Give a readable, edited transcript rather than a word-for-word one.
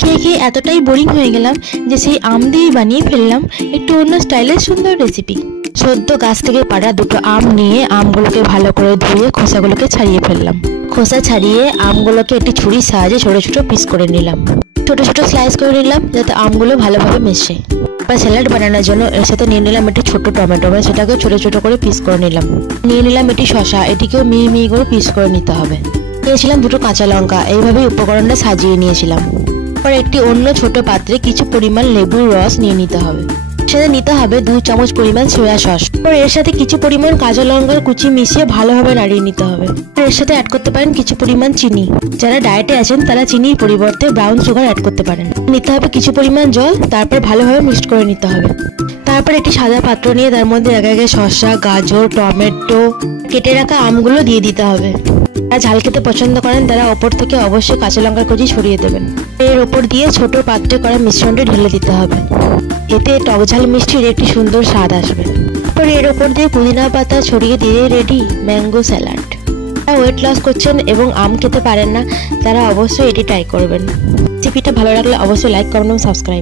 খেয়ে খেয়ে এতটাই বোরিং হয়ে গেলাম যে সেই আম দিয়েই বানিয়ে ফেললাম একটু অন্য স্টাইলের সুন্দর রেসিপি। সদ্য গাছ থেকে পাড়া দুটো আম নিয়ে আমগুলোকে ভালো করে ধুয়ে খোসাগুলোকে ছাড়িয়ে ফেললাম। খোসা ছাড়িয়ে আমগুলোকে একটি ছুরির সাহায্যে ছোট ছোট পিস করে নিলাম। ছোট ছোট স্লাইস করে নিলাম যাতে আমগুলো ভালোভাবে মেশে। এবার স্যালাড বানানোর জন্য এর সাথে নিয়ে নিলাম একটি ছোট টমেটো, সেটাকে ছোট ছোট করে পিস করে নিলাম। নিয়ে নিলাম একটি শসা, এটিকেও মিহি মিহি করে পিস করে নিতে হবে। নিয়েছিলাম দুটো কাঁচা লঙ্কা, এইভাবে উপকরণটা সাজিয়ে নিয়েছিলাম। পরে একটি অন্য ছোট পাত্রে কিছু পরিমাণ লেবুর রস নিয়ে নিতে হবে। সাথে নিতে হবে 2 চামচ পরিমাণ সয়া সস। পরে এর সাথে কিছু পরিমাণ কাঁচা লঙ্কার কুচি মিশিয়ে ভালোভাবে নাড়িয়ে নিতে হবে। এর সাথে অ্যাড করতে পারেন কিছু পরিমাণ চিনি। যারা ডায়েটে আছেন তারা চিনির পরিবর্তে ব্রাউন সুগার অ্যাড করতে পারেন। নিতে হবে কিছু পরিমাণ জল, তারপর ভালোভাবে মিক্সড করে নিতে হবে। তারপর একটি সাদা পাত্র নিয়ে তার মধ্যে একে একে শসা, গাজর, টমেটো, কেটে রাখা আমগুলো দিয়ে দিতে হবে। যারা ঝাল খেতে পছন্দ করেন তারা ওপর থেকে অবশ্যই কাঁচা লঙ্কার কুচি ছড়িয়ে দেবেন। এর ওপর দিয়ে ছোট পাত্রে করা মিশ্রণটি ঢেলে দিতে হবে। এতে টক ঝাল মিষ্টির একটি সুন্দর স্বাদ আসবে। তারপর এর ওপর দিয়ে পুদিনা পাতা ছড়িয়ে দিয়ে রেডি ম্যাঙ্গো স্যালাড। যারা ওয়েট লস করছেন এবং আম খেতে পারেন না তারা অবশ্যই এটি ট্রাই করবেন। রেসিপিটা ভালো লাগলে অবশ্যই লাইক, কমেন্ট এবং সাবস্ক্রাইব।